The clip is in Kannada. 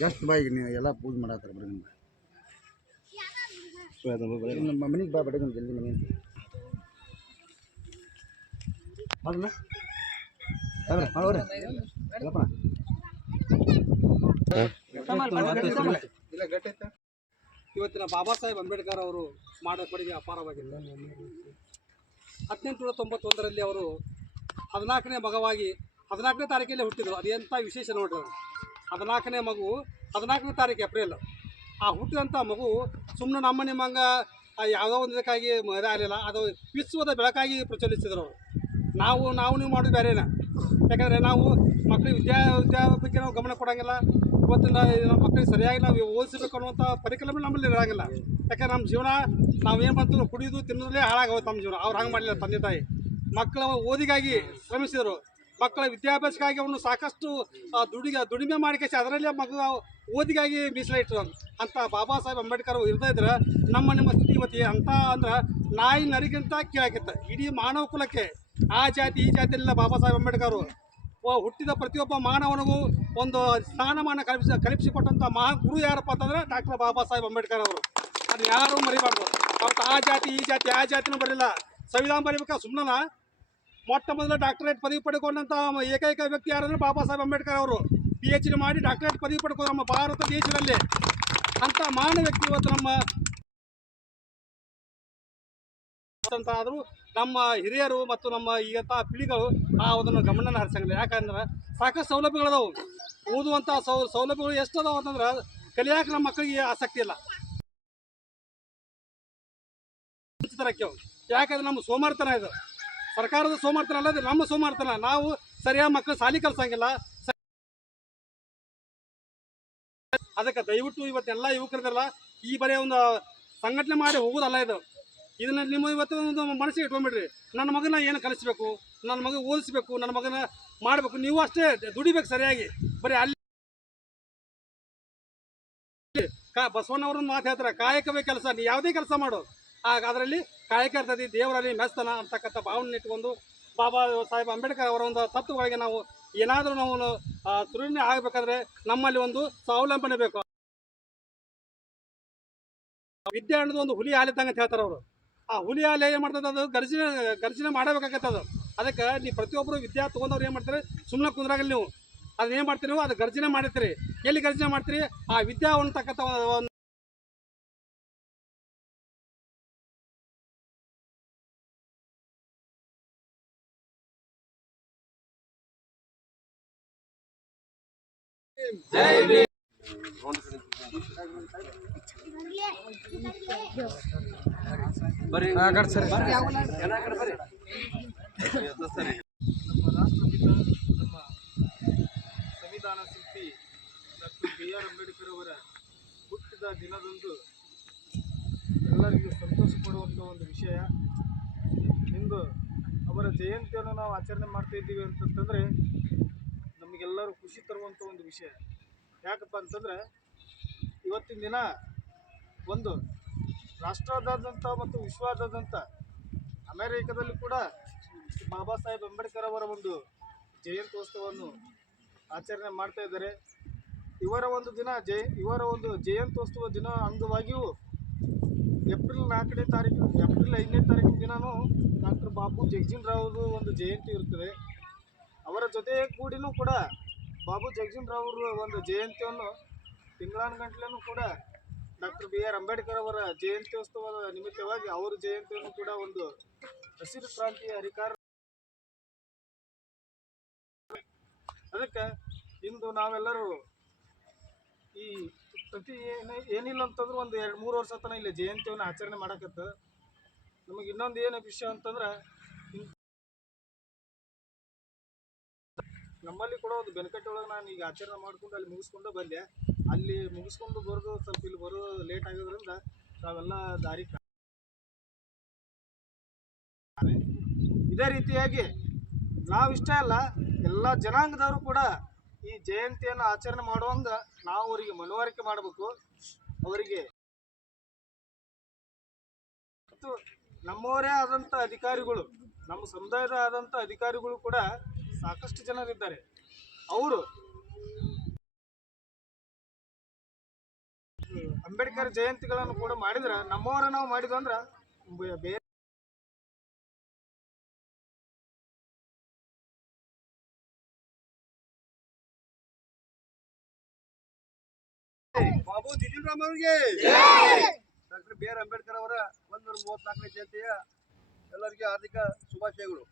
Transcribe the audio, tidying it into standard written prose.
ಜಸ್ಟ್ ಬಾಯಿಗೆ ನೀವು ಎಲ್ಲ ಪೂಜೆ ಮಾಡತ್ತಾರೆ ಬರೀ ನಮ್ಮ ಮನೆಗೆ ಬಾ ಬಡ ಜಲ್ದಿ ಮನೆ ಇವತ್ತಿನ ಬಾಬಾ ಸಾಹೇಬ್ ಅಂಬೇಡ್ಕರ್ ಅವರು ಮಾಡೋ ಕೊಡುಗೆ ಅಪಾರವಾಗಿದೆ. 1891ರಲ್ಲಿ ಅವರು 14ನೇ ಮಗವಾಗಿ 14ನೇ ತಾರೀಕಲ್ಲೇ ಹುಟ್ಟಿದರು. ಅದೆಂಥ ವಿಶೇಷ ನೋಡ್ರಿ, 14ನೇ ಮಗು 14ನೇ ತಾರೀಕು ಏಪ್ರಿಲ್. ಆ ಹುಟ್ಟಿದಂಥ ಮಗು ಸುಮ್ಮನೆ ನಮ್ಮ ನಿಮ್ಮಂಗ ಯಾವುದೋ ಒಂದು ಇದಕ್ಕಾಗಿ ಮದುವೆ ಆಗಲಿಲ್ಲ, ಅದು ವಿಶ್ವದ ಬೆಳಕಾಗಿ ಪ್ರಚಲಿಸಿದರು. ನಾವು ನೀವು ಮಾಡೋದು ಬೇರೆನ. ಯಾಕಂದರೆ ನಾವು ಮಕ್ಕಳಿಗೆ ವಿದ್ಯಾ ಬಗ್ಗೆ ನಾವು ಗಮನ ಕೊಡೋಂಗಿಲ್ಲ. ಇವತ್ತಿನ ಮಕ್ಕಳಿಗೆ ಸರಿಯಾಗಿ ನಾವು ಓದಿಸಬೇಕು ಅನ್ನುವಂಥ ಪರಿಕಲ್ಪನೆ ನಮ್ಮಲ್ಲಿ ಇರೋಂಗಿಲ್ಲ. ಯಾಕಂದ್ರೆ ನಮ್ಮ ಜೀವನ ನಾವೇನು ಬಂತು ಕುಡಿಯೋದು ತಿನ್ನೋದಲ್ಲೇ ಹಾಳಾಗೋದು ನಮ್ಮ ಜೀವನ. ಅವ್ರು ಹಂಗೆ ಮಾಡಲಿಲ್ಲ. ತಂದೆ ತಾಯಿ ಮಕ್ಕಳ ಓದಿಗಾಗಿ ಶ್ರಮಿಸಿದರು. ಮಕ್ಕಳ ವಿದ್ಯಾಭ್ಯಾಸಕ್ಕಾಗಿ ಅವನು ಸಾಕಷ್ಟು ದುಡಿಮೆ ಮಾಡಿಕೇಸಿ ಅದರಲ್ಲೇ ಮಗು ಓದಿಗಾಗಿ ಮೀಸಲಿಟ್ಟರು. ಅಂತ ಬಾಬಾ ಸಾಹೇಬ್ ಅಂಬೇಡ್ಕರ್ ಇರ್ತಾ ಇದ್ರೆ ನಿಮ್ಮ ಸ್ಥಿತಿ ಇವತ್ತಿಗೆ ಅಂತ ಅಂದ್ರೆ ನಾಯಿ ನರಿಗಿಂತ ಕೀಳಾಕಿತ್ತು ಇಡೀ ಮಾನವ ಕುಲಕ್ಕೆ. ಆ ಜಾತಿ ಈ ಜಾತಿಯಲ್ಲ ಬಾಬಾ ಸಾಹೇಬ್ ಅಂಬೇಡ್ಕರ್ ಹುಟ್ಟಿದ ಪ್ರತಿಯೊಬ್ಬ ಮಾನವನಿಗೂ ಒಂದು ಸ್ಥಾನಮಾನ ಕಲ್ಪಿಸಿಕೊಟ್ಟಂಥ ಗುರು ಯಾರಪ್ಪ ಅಂತಂದ್ರೆ ಡಾಕ್ಟರ್ ಬಾಬಾ ಸಾಹೇಬ್ ಅಂಬೇಡ್ಕರ್ ಅವರು. ಅದು ಯಾರು ಮರಿಬಾರ್ದು. ಅವತ್ತು ಆ ಜಾತಿ ಈ ಜಾತಿ ಆ ಜಾತಿನೂ ಬರಲಿಲ್ಲ. ಸಂವಿಧಾನ ಬರೀಬೇಕಾ ಸುಮ್ಮನ ಮೊಟ್ಟ ಮೊದಲ ಡಾಕ್ಟರೇಟ್ ಪದವಿ ಪಡ್ಕೊಂಡಂಥ ಏಕೈಕ ವ್ಯಕ್ತಿ ಯಾರಂದ್ರೆ ಬಾಬಾ ಸಾಹೇಬ್ ಅಂಬೇಡ್ಕರ್ ಅವರು. PhD ಮಾಡಿ ಡಾಕ್ಟರೇಟ್ ಪದವಿ ಪಡ್ಕೊಂಡು ನಮ್ಮ ಭಾರತ ದೇಶದಲ್ಲಿ ಅಂಥ ಮಾನ ವ್ಯಕ್ತಿ ಇವತ್ತು ನಮ್ಮ ಆದರೂ ನಮ್ಮ ಹಿರಿಯರು ಮತ್ತು ನಮ್ಮ ಈಗಂಥ ಪೀಳಿಗೆಗಳು ಅದನ್ನು ಗಮನ ಹರಿಸಂಗಿಲ್ಲ. ಯಾಕಂದ್ರೆ ಸಾಕಷ್ಟು ಸೌಲಭ್ಯಗಳದಾವು. ಓದುವಂಥ ಸೌಲಭ್ಯಗಳು ಎಷ್ಟು ಅದಾವ ಅಂತಂದ್ರೆ ಕಲಿಯಾಕೆ ನಮ್ಮ ಮಕ್ಕಳಿಗೆ ಆಸಕ್ತಿ ಇಲ್ಲ. ಯಾಕಂದ್ರೆ ನಮ್ಮ ಸೋಮಾರ್ತನ ಇದು, ಸರ್ಕಾರದ ಸೋಮಾರ್ತನ ಅಲ್ಲದೆ ನಮ್ಮ ಸೋಮಾರ್ತನ. ನಾವು ಸರಿಯಾಗಿ ಮಕ್ಕಳು ಶಾಲೆ ಕಲಿಸಂಗಿಲ್ಲ. ಅದಕ್ಕೆ ದಯವಿಟ್ಟು ಇವತ್ತೆಲ್ಲ ಯುವಕರದೆಲ್ಲ ಈ ಬರೀ ಒಂದು ಸಂಘಟನೆ ಮಾಡಿ ಹೋಗೋದಲ್ಲ ಇದು. ಇದನ್ನ ನಿಮ್ಮ ಇವತ್ತು ಒಂದು ಮನಸ್ಸಿಗೆ ಇಟ್ಕೊಂಡ್ಬಿಡ್ರಿ. ನನ್ನ ಮಗನ ಏನು ಕಲಿಸ್ಬೇಕು, ನನ್ನ ಮಗ ಓದಿಸ್ಬೇಕು, ನನ್ನ ಮಗನ ಮಾಡಬೇಕು. ನೀವು ಅಷ್ಟೇ ದುಡಿಬೇಕು ಸರಿಯಾಗಿ. ಬರೀ ಅಲ್ಲಿ ಬಸವಣ್ಣವ್ರನ್ನ ಮಾತು ಹೇಳ್ತಾರೆ, ಕಾಯಕವೇ ಕೆಲಸ. ನೀವು ಯಾವುದೇ ಕೆಲಸ ಮಾಡು ಅದರಲ್ಲಿ ಕಾಯಕ ಇರ್ತದೆ, ದೇವರಲ್ಲಿ ಮೆಸ್ತನ ಅಂತಕ್ಕಂಥ ಭಾವನೆ ಇಟ್ಕೊಂಡು ಬಾಬಾ ಸಾಹೇಬ್ ಅಂಬೇಡ್ಕರ್ ಅವರ ಒಂದು ತತ್ವಗಳಿಗೆ ನಾವು ಏನಾದರೂ ನಾವು ಸುರುಣಿ ಆಗಬೇಕಾದ್ರೆ ನಮ್ಮಲ್ಲಿ ಒಂದು ಸ್ವಾವಲಂಬನೆ ಬೇಕು. ವಿದ್ಯೆ ಅನ್ನೋದು ಒಂದು ಹುಲಿ ಹಾಲಿದ್ದಂಗೆ ಅಂತ ಹೇಳ್ತಾರೆ ಅವರು. ಆ ಹುಲಿ ಹಾಲು ಏನು ಮಾಡ್ತದೆ, ಅದು ಗರ್ಜನೆ ಮಾಡಬೇಕಾಗತ್ತದು. ಅದಕ್ಕೆ ನೀವು ಪ್ರತಿಯೊಬ್ಬರು ವಿದ್ಯಾ ತೊಗೊಂಡವ್ರು ಏನು ಮಾಡ್ತಾರೆ, ಸುಮ್ಮನೆ ಕುಂದ್ರಾಗಲಿ ನೀವು ಅದನ್ನ ಏನು ಮಾಡ್ತೀರಿ, ನೀವು ಅದು ಗರ್ಜನೆ ಮಾಡಿರ್ತೀರಿ. ಎಲ್ಲಿ ಗರ್ಜನೆ ಮಾಡ್ತೀರಿ, ಆ ವಿದ್ಯಾ ಅಂತಕ್ಕಂಥ ಒಂದು ನಮ್ಮ ರಾಷ್ಟ್ರಪಿತ ನಮ್ಮ ಸಂವಿಧಾನ ಶಿಲ್ಪಿ ಡಾಕ್ಟರ್ BR ಅಂಬೇಡ್ಕರ್ ಅವರ ಹುಟ್ಟಿದ ದಿನದಂದು ಎಲ್ಲರಿಗೂ ಸಂತೋಷ ಪಡುವಂಥ ಒಂದು ವಿಷಯ. ಇಂದು ಅವರ ಜಯಂತಿಯನ್ನು ನಾವು ಆಚರಣೆ ಮಾಡ್ತಾ ಇದ್ದೀವಿ ಅಂತಂತಂದರೆ ನಮಗೆಲ್ಲರೂ ಖುಷಿ ತರುವಂಥ ಒಂದು ವಿಷಯ. ಯಾಕಪ್ಪ ಅಂತಂದರೆ ಇವತ್ತಿನ ದಿನ ಒಂದು ರಾಷ್ಟ್ರದಾದ್ಯಂತ ಮತ್ತು ವಿಶ್ವದಾದ್ಯಂತ ಅಮೆರಿಕದಲ್ಲಿ ಕೂಡ ಬಾಬಾ ಸಾಹೇಬ್ ಅಂಬೇಡ್ಕರ್ ಅವರ ಒಂದು ಜಯಂತ್ಯೋತ್ಸವವನ್ನು ಆಚರಣೆ ಮಾಡ್ತಾ ಇದ್ದಾರೆ. ಇವರ ಒಂದು ಜಯಂತ್ಯೋತ್ಸವ ದಿನ ಅಂಗವಾಗಿಯೂ ಏಪ್ರಿಲ್ 5ನೇ ತಾರೀಕಿನ ದಿನವೂ ಡಾಕ್ಟರ್ ಬಾಬು ಜಗಜೀವನ್ ರಾವ್ ಒಂದು ಜಯಂತಿ ಇರುತ್ತದೆ. ಅವರ ಜೊತೆ ಕೂಡಿನೂ ಕೂಡ ಬಾಬು ಜಗಜೀವನ್ ರಾವ್ ಒಂದು ಜಯಂತಿಯನ್ನು ತಿಂಗಳಾನುಗಂಟಲೆನೂ ಕೂಡ ಡಾಕ್ಟರ್ BR ಅಂಬೇಡ್ಕರ್ ಅವರ ಜಯಂತ್ಯೋತ್ಸವದ ನಿಮಿತ್ತವಾಗಿ ಅವರ ಜಯಂತಿಯನ್ನು ಕೂಡ ಒಂದು ಹಸಿರು ಕ್ರಾಂತಿಯ ಹರಿಕಾರ. ಅದಕ್ಕೆ ಇಂದು ನಾವೆಲ್ಲರೂ ಈ ಪ್ರತಿ ಏನಿಲ್ಲ ಅಂತಂದ್ರೆ ಒಂದು 2-3 ವರ್ಷ ತನಕ ಇಲ್ಲಿ ಜಯಂತಿಯನ್ನು ಆಚರಣೆ ಮಾಡಕತ್ತ. ನಮಗೆ ಇನ್ನೊಂದು ಏನು ವಿಷಯ ಅಂತಂದ್ರೆ ನಮ್ಮಲ್ಲಿ ಕೂಡ ಒಂದು ಬೆನಕಟ್ಟೆ ಒಳಗೆ ನಾನು ಈಗ ಆಚರಣೆ ಮಾಡ್ಕೊಂಡು ಅಲ್ಲಿ ಮುಗಿಸ್ಕೊಂಡು ಬಂದೆ. ಅಲ್ಲಿ ಮುಗಿಸ್ಕೊಂಡು ಬರೋದು ಸ್ವಲ್ಪ ಇಲ್ಲಿ ಬರೋದು ಲೇಟ್ ಆಗೋದ್ರಿಂದ ನಾವೆಲ್ಲ ದಾರಿ ಇದೇ ರೀತಿಯಾಗಿ ನಾವಿಷ್ಟೇ ಅಲ್ಲ, ಎಲ್ಲ ಜನಾಂಗದವರು ಕೂಡ ಈ ಜಯಂತಿಯನ್ನು ಆಚರಣೆ ಮಾಡುವಂಗ ನಾವು ಅವರಿಗೆ ಮನವರಿಕೆ ಮಾಡಬೇಕು. ಅವರಿಗೆ ಮತ್ತು ನಮ್ಮವರೇ ಆದಂಥ ಅಧಿಕಾರಿಗಳು, ನಮ್ಮ ಸಮುದಾಯದ ಆದಂಥ ಅಧಿಕಾರಿಗಳು ಕೂಡ ಸಾಕಷ್ಟು ಜನರಿದ್ದಾರೆ. ಅವರು ಅಂಬೇಡ್ಕರ್ ಜಯಂತಿಗಳನ್ನು ಕೂಡ ಮಾಡಿದ್ರೆ ನಮ್ಮವರ ನಾವು ಮಾಡಿದ್ವು ಅಂದ್ರೆ ಬೇರೆ ಬಾಬು ಜಿಜಿಲ್ ರಾಮ್ ಅವರಿಗೆ ಡಾಕ್ಟರ್ ಬಿ ಆರ್ ಅಂಬೇಡ್ಕರ್ ಅವರ 134ನೇ ಜಯಂತಿಯ ಎಲ್ಲರಿಗೆ ಹಾರ್ದಿಕ ಶುಭಾಶಯಗಳು.